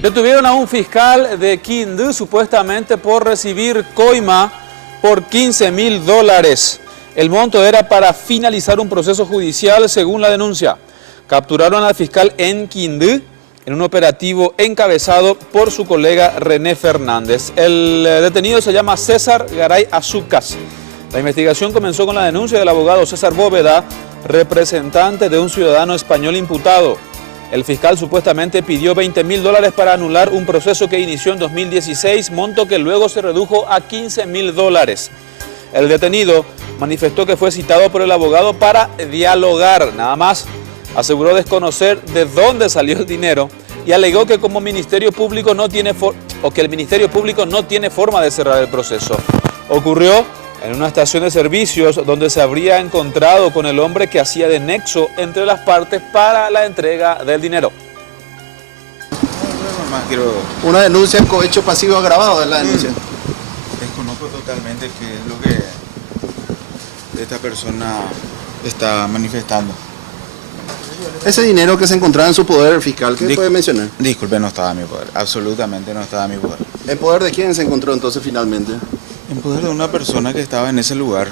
Detuvieron a un fiscal de Quindú supuestamente por recibir coima por $15.000. El monto era para finalizar un proceso judicial según la denuncia. Capturaron al fiscal en Quindú en un operativo encabezado por su colega René Fernández. El detenido se llama César Garay Azucas. La investigación comenzó con la denuncia del abogado César Bóveda, representante de un ciudadano español imputado. El fiscal supuestamente pidió $20.000 para anular un proceso que inició en 2016, monto que luego se redujo a $15.000. El detenido manifestó que fue citado por el abogado para dialogar, nada más. Aseguró desconocer de dónde salió el dinero y alegó que como Ministerio Público el Ministerio Público no tiene forma de cerrar el proceso. Ocurrió en una estación de servicios donde se habría encontrado con el hombre que hacía de nexo entre las partes para la entrega del dinero. Una denuncia en cohecho pasivo agravado es la denuncia. Desconozco totalmente qué es lo que esta persona está manifestando. Ese dinero que se encontraba en su poder fiscal, ¿qué puede mencionar? Disculpe, no estaba en mi poder, absolutamente no estaba en mi poder. ¿En poder de quién se encontró entonces finalmente? En poder de una persona que estaba en ese lugar,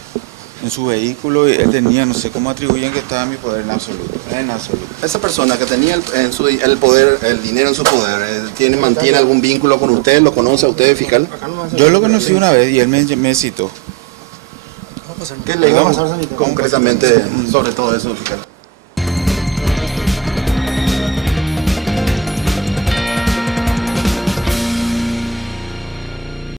en su vehículo, y él tenía, no sé cómo atribuyen que estaba en mi poder en absoluto, en absoluto. Esa persona que tenía el poder, el dinero en su poder, ¿mantiene algún vínculo con usted? ¿Lo conoce a usted, fiscal? Yo lo conocí una vez y él me citó. ¿Qué le digo concretamente sobre todo eso, fiscal?